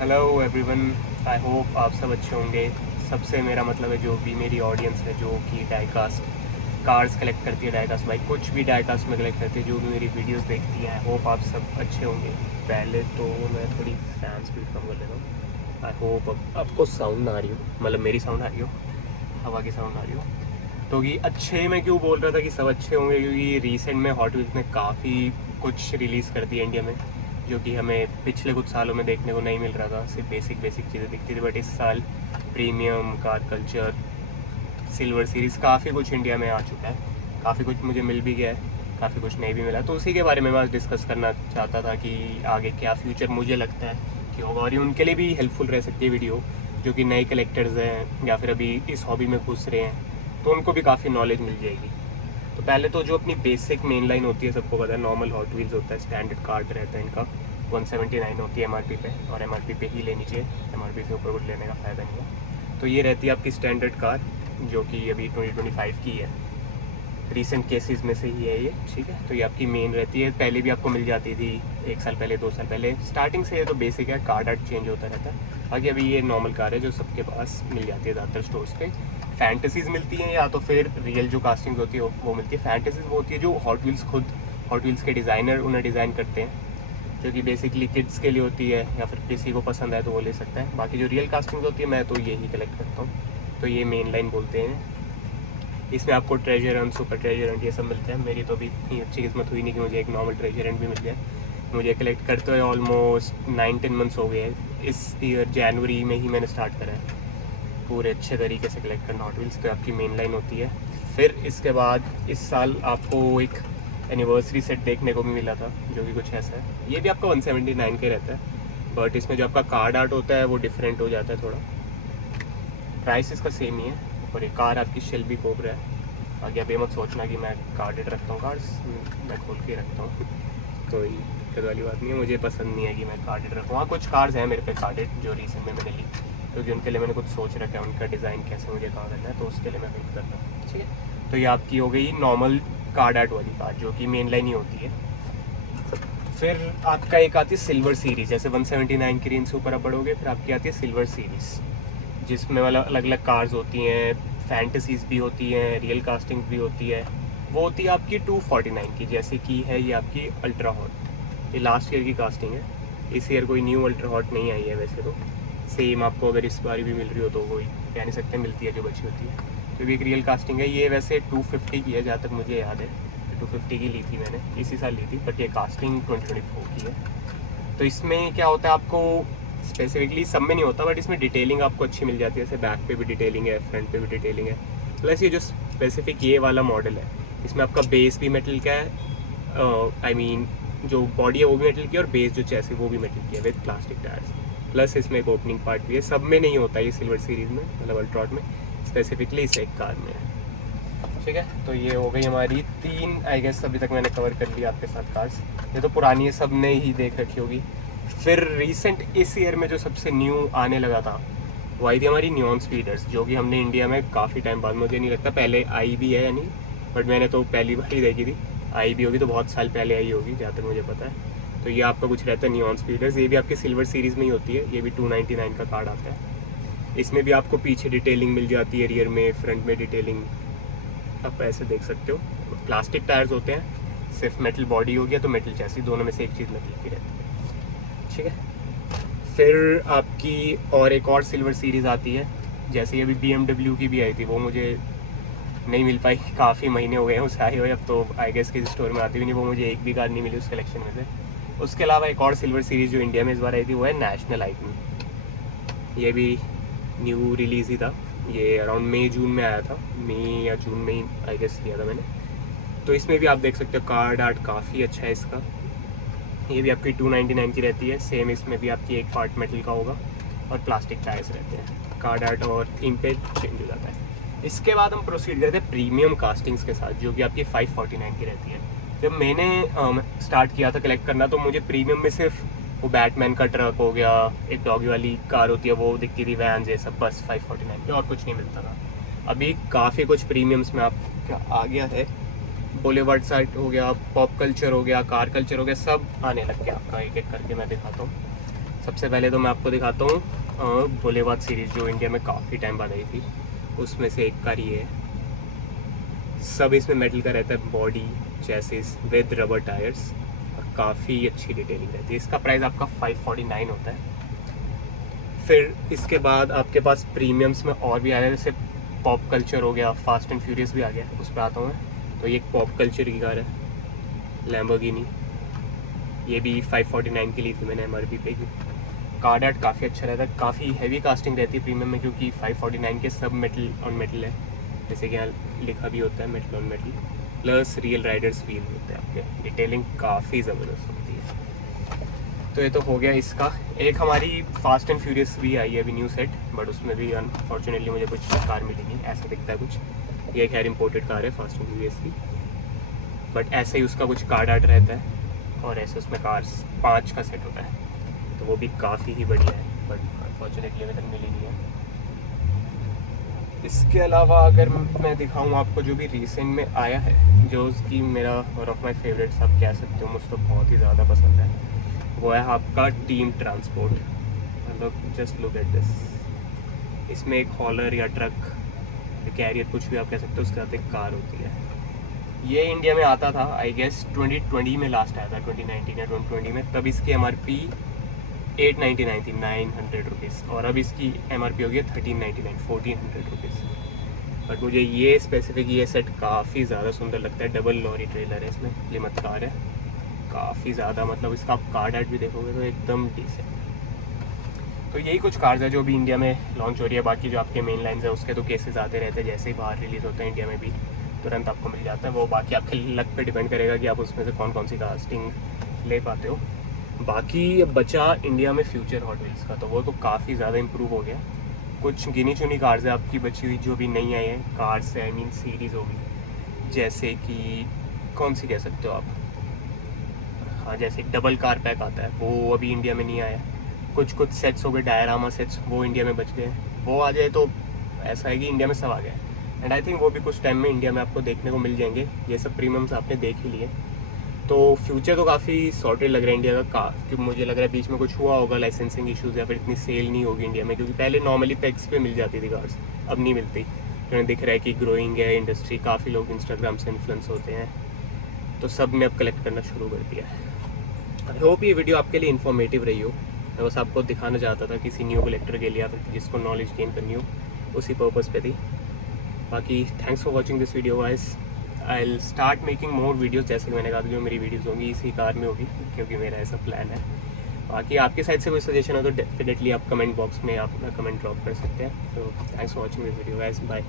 Hello everyone, I hope आप सब अच्छे होंगे। सबसे मेरा मतलब है जो भी मेरी ऑडियंस है जो कि डाइकास्ट कार्स कलेक्ट करती है, डाइकास्ट बाइक कुछ भी डाइकास्ट में कलेक्ट करती है, जो भी मेरी वीडियोस देखती हैं, आई होप आप सब अच्छे होंगे। पहले तो मैं थोड़ी फैन स्पीड कम कर लेता हूँ। आई होप आपको साउंड आ रही हो, मतलब मेरी साउंड आ रही हो, हवा की साउंड आ रही हो। तो कि अच्छे मैं क्यों बोल रहा था कि सब अच्छे होंगे, क्योंकि रिसेंट में हॉट व्हील्स ने काफ़ी कुछ रिलीज़ कर दिया इंडिया में, जो कि हमें पिछले कुछ सालों में देखने को नहीं मिल रहा था। सिर्फ बेसिक चीज़ें दिखती थी, बट इस साल premium car culture, silver series, काफ़ी कुछ इंडिया में आ चुका है। काफ़ी कुछ मुझे मिल भी गया है, काफ़ी कुछ नहीं भी मिला। तो उसी के बारे में मैं आज डिस्कस करना चाहता था कि आगे क्या फ्यूचर मुझे लगता है कि होगा, और ये उनके लिए भी हेल्पफुल रह सकती है वीडियो, जो कि नए कलेक्टर्स हैं या फिर अभी इस हॉबी में घुस रहे हैं, तो उनको भी काफ़ी नॉलेज मिल जाएगी। तो पहले तो जो अपनी बेसिक मेन लाइन होती है, सबको पता है, नॉर्मल हॉट व्हील्स होता है, स्टैंडर्ड कार्ड रहता है इनका, 179 होती है एमआरपी पे, और एमआरपी पे ही लेनी चाहिए, एमआरपी से ऊपर कुछ लेने का फ़ायदा नहीं है। तो ये रहती है आपकी स्टैंडर्ड कार, जो कि अभी 2025 की है, रीसेंट केसेस में से ही है ये, ठीक है। तो ये आपकी मेन रहती है, पहले भी आपको मिल जाती थी 1 साल पहले, 2 साल पहले, स्टार्टिंग से ये तो बेसिक है, कार्ड आर्ट चेंज होता रहता है। बाकी अभी ये नॉर्मल कार है जो सबके पास मिल जाती है ज़्यादातर स्टोर्स पे। फैंटेसीज़ मिलती हैं, या तो फिर रियल जो कास्टिंग होती है वो मिलती है। फैंटेसीज़ वो होती है जो हॉट व्हील्स खुद, हॉट व्हील्स के डिज़ाइनर उन्हें डिज़ाइन करते हैं, जो कि बेसिकली किड्स के लिए होती है, या फिर किसी को पसंद आए तो वो ले सकता है। बाकी जो रियल कास्टिंग होती है, मैं तो यही कलेक्ट करता हूँ, तो ये मेन लाइन बोलते हैं। इसमें आपको treasure Hunt, super treasure Hunt, ये सब मिलते हैं। मेरी तो अभी इतनी अच्छी किस्मत हुई नहीं कि मुझे एक नॉर्मल ट्रेजर हंट भी मिल जाए। मुझे कलेक्ट करते हुए ऑलमोस्ट 9-10 मंथ्स हो गए हैं। इस ईयर जनवरी में ही मैंने स्टार्ट करा है पूरे अच्छे तरीके से कलेक्ट करना हॉट व्हील्स। तो आपकी मेन लाइन होती है। फिर इसके बाद इस साल आपको एक एनिवर्सरी सेट देखने को भी मिला था, जो कि कुछ ऐसा है। ये भी आपका 179 के रहता है, बट इसमें जो आपका कार्ड आर्ट होता है वो डिफरेंट हो जाता है थोड़ा। प्राइस इसका सेम ही है, और ये कार आपकी शेल्बी कोबरा है। आगे आप ये मत सोचना कि मैं कार्डेड रखता हूँ कार्ड्स, मैं खोल के रखता हूँ, कोई दिक्कत वाली बात नहीं है। मुझे पसंद नहीं है कि मैं कार्डेड रखूँ। हाँ, कुछ कार्ड्स हैं मेरे पे कार्डेड जो रिसेंट में मैंने ली, क्योंकि उनके लिए मैंने कुछ सोच रखा है, उनका डिज़ाइन कैसे मुझे कहाँ करना है, तो उसके लिए मैं वेट करता हूँ, ठीक है। तो ये आपकी हो गई नॉर्मल कार्ड आर्ट वाली कार, जो कि मेन लाइन ही होती है। फिर आपका एक आती है सिल्वर सीरीज़, जैसे 179 की रेंज से ऊपर आप बढ़ोगे, फिर आपकी आती है सिल्वर सीरीज़, जिसमें वाला अलग अलग कार्स होती हैं, फैंटेसीज़ भी होती हैं, रियल कास्टिंग भी होती है। वो होती है आपकी 249 की, जैसे कि है ये आपकी अल्ट्रा हॉट। ये लास्ट ईयर की कास्टिंग है, इस ईयर कोई न्यू अल्ट्रा हॉट नहीं आई है वैसे तो। सेम आपको अगर इस बार भी मिल रही हो तो कोई कह नहीं सकते, मिलती है जो बची होती है। तो भी एक रियल कास्टिंग है। ये वैसे 250 की है जहाँ तक मुझे याद है, 250 की ली थी मैंने, इसी साल ली थी, बट ये कास्टिंग 2024 की है। तो इसमें क्या होता है, आपको स्पेसिफिकली सब में नहीं होता, बट इसमें डिटेलिंग आपको अच्छी मिल जाती है। जैसे बैक पे भी डिटेलिंग है, फ्रंट पे भी डिटेलिंग है। प्लस ये जो स्पेसिफिक ये वाला मॉडल है, इसमें आपका बेस भी मेटल का है, आई मीन जो बॉडी है वो भी मेटल की है, और बेस जो चेस है वो भी मेटल की है विद प्लास्टिक टायर्स। प्लस इसमें एक ओपनिंग पार्ट भी है। सब में नहीं होता ये सिल्वर सीरीज़ में, मतलब अल्ट्रॉट में, स्पेसिफिकली इस एक कार में है, ठीक है। तो ये हो गई हमारी 3, आई गेस अभी तक मैंने कवर कर लिया आपके साथ कार्स। ये तो पुरानी है, सब ने ही देख रखी होगी। फिर रीसेंट इस ईयर में जो सबसे न्यू आने लगा था, वो आई थी हमारी नियॉन स्पीडर्स, जो कि हमने इंडिया में काफ़ी टाइम बाद, मुझे नहीं लगता पहले आई भी है या नहीं, बट मैंने तो पहली बार ही देखी थी। आई भी होगी तो बहुत साल पहले आई होगी जहाँ तक मुझे पता है। तो ये आपका कुछ रहता है नियॉन स्पीडर्स, ये भी आपकी सिल्वर सीरीज़ में ही होती है। ये भी 299 का कार्ड आता है। इसमें भी आपको पीछे डिटेलिंग मिल जाती है, रियर में, फ्रंट में डिटेलिंग आप ऐसे देख सकते हो। प्लास्टिक टायर्स होते हैं, सिर्फ मेटल बॉडी हो गया तो मेटल चैसी, दोनों में से एक चीज़ लगी की रहती है, ठीक है। फिर आपकी और एक और सिल्वर सीरीज़ आती है, जैसे अभी BMW की भी आई थी, वो मुझे नहीं मिल पाई, काफ़ी महीने हो गए हैं उसे आए हुए। अब तो आई गेस किसी स्टोर में आती भी नहीं, वो मुझे एक भी कार नहीं मिली उस कलेक्शन में से। उसके अलावा एक और सिल्वर सीरीज़ जो इंडिया में इस बार आई थी, वो है नेशनल आइकन। ये भी न्यू रिलीज़ ही था, ये अराउंड मई जून में आया था, मई या जून में ही आई गेस लिया था मैंने। तो इसमें भी आप देख सकते हो कार्ड आर्ट काफ़ी अच्छा है इसका। ये भी आपकी 299 की रहती है। सेम इसमें भी आपकी एक पार्ट मेटल का होगा और प्लास्टिक टायर्स रहते हैं। कार्ड आर्ट और थीम पे चेंज हो जाता है। इसके बाद हम प्रोसीड करते हैं प्रीमियम कास्टिंग्स के साथ, जो कि आपकी 549 की रहती है। जब मैंने स्टार्ट किया था कलेक्ट करना, तो मुझे प्रीमियम में सिर्फ वो बैटमैन का ट्रक हो गया, एक डॉगी वाली कार होती है वो दिखती थी, वैन ये सब, बस 549 पे और कुछ नहीं मिलता था। अभी काफ़ी कुछ प्रीमियम्स में आपका आ गया है। बॉलीवुड साइट हो गया, पॉप कल्चर हो गया, कार कल्चर हो गया, सब आने लग गया आपका। एक एक करके मैं दिखाता हूँ। सबसे पहले तो मैं आपको दिखाता हूँ बोलेवाद सीरीज़, जो इंडिया में काफ़ी टाइम बाद आई थी, उसमें से एक कार ये है। सब इसमें मेटल का रहता है, body chassis with rubber tyres, और काफ़ी अच्छी डिटेलिंग रहती है। इसका प्राइस आपका 549 होता है। फिर इसके बाद आपके पास प्रीमियम्स में और भी आया है, जैसे पॉप कल्चर हो गया, फास्ट एंड फ्यूरियस भी आ गया, उस पर आता हूँ मैं। तो ये एक पॉप कल्चर की कार है, लैम्बोर्गिनी। ये भी 549 की ली थी मैंने MRP पे की। कार्ड आर्ट काफ़ी अच्छा रहता है, काफ़ी हैवी कास्टिंग रहती है प्रीमियम में, क्योंकि 549 के सब मेटल ऑन मेटल है, जैसे कि यहाँ लिखा भी होता है metal on metal, plus real Riders feel होते हैं आपके। डिटेलिंग काफ़ी ज़बरदस्त होती है। तो ये तो हो गया इसका। एक हमारी फास्ट एंड फ्यूरियस भी आई है अभी न्यू सेट, बट उसमें भी अनफॉर्चुनेटली मुझे कुछ कार मिलेगी, ऐसा दिखता है कुछ। ये खैर इम्पोर्टेड कार है फास्ट एंड फ्यूरियस की, बट ऐसे ही उसका कुछ कार्ड आर्ट रहता है, और ऐसे उसमें कार्स 5 का सेट होता है, तो वो भी काफ़ी ही बढ़िया है, बट अनफॉर्चुनेटली अभी तक मिली नहीं है। इसके अलावा अगर मैं दिखाऊँ आपको जो भी रिसेंट में आया है, जो उसकी मेरा वन ऑफ माई फेवरेट्स आप कह सकते हो, मुझे तो बहुत ही ज़्यादा पसंद है, वो है आपका टीम ट्रांसपोर्ट। मतलब जस्ट लुक एट दिस। इसमें एक हॉलर या ट्रक या कैरियर, कुछ भी आप कह सकते हो, उसके साथ एक कार होती है। ये इंडिया में आता था आई गेस 2020 में लास्ट आया था, 2019 या 2020 में। तब इसकी MRP 899 थी, 900 रुपीज़, और अब इसकी MRP हो गई 1399, 1400 रुपीज़। बट मुझे ये स्पेसिफिक ये सेट काफ़ी ज़्यादा सुंदर लगता है। डबल लॉरी ट्रेलर है इसमें, प्लिमथ कार है, काफ़ी ज़्यादा, मतलब इसका आप कार्ड आर्ट भी देखोगे तो एकदम डिसेंट। तो यही कुछ कार्स है जो भी इंडिया में लॉन्च हो रही है। बाकी जो आपके मेन लाइन्स है उसके तो केसेस आते रहते हैं, जैसे ही बाहर रिलीज़ होते हैं इंडिया में भी तुरंत आपको मिल जाता है। वो बाकी आपके लक पे डिपेंड करेगा कि आप उसमें से कौन कौन सी कास्टिंग ले पाते हो। बाकी अब बचा इंडिया में फ्यूचर हॉट व्हील्स का, तो वो तो काफ़ी ज़्यादा इम्प्रूव हो गया। कुछ गिनी चुनी कार्स है आपकी बची हुई जो भी नहीं आई हैं, कार्स है, आई मीन सीरीज़ होगी, जैसे कि कौन सी कह सकते हो आप, हाँ जैसे डबल कार पैक आता है, वो अभी इंडिया में नहीं आया। कुछ सेट्स हो गए, डायरामा सेट्स, वो इंडिया में बच गए। वो आ जाए तो ऐसा है कि इंडिया में सब आ गया। एंड आई थिंक वो भी कुछ टाइम में इंडिया में आपको देखने को मिल जाएंगे। ये सब प्रीमियम्स आपने देख ही लिए। तो फ्यूचर तो काफ़ी सॉर्टेड लग रहा है इंडिया का, क्योंकि मुझे लग रहा है बीच में कुछ हुआ होगा लाइसेंसिंग इशूज़, या फिर इतनी सेल नहीं होगी इंडिया में, क्योंकि पहले नॉर्मली पैक्स पे मिल जाती थी कार्स, अब नहीं मिलती। तो दिख रहा है कि ग्रोइंग है इंडस्ट्री, काफ़ी लोग इंस्टाग्राम से इन्फ्लुएंस होते हैं, तो सब ने अब कलेक्ट करना शुरू कर दिया है। आई होप ये वीडियो आपके लिए इन्फॉर्मेटिव रही हो। मैं बस आपको दिखाना चाहता था किसी न्यू कलेक्टर के लिए, या फिर जिसको नॉलेज गेन करनी हो, उसी पर्पज़ पे थी। बाकी thanks for watching this video guys. I will start making more videos, जैसे कि मैंने कहा जो मेरी वीडियोज़ होंगी इसी कार में होगी, क्योंकि मेरा ऐसा प्लान है। बाकी आपकी साइड से कोई सजेशन हो तो डेफिनेटली आप कमेंट बॉक्स में आप कमेंट ड्रॉप कर सकते हैं। तो thanks for watching this video guys, bye.